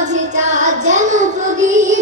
माझे चा जन फुगी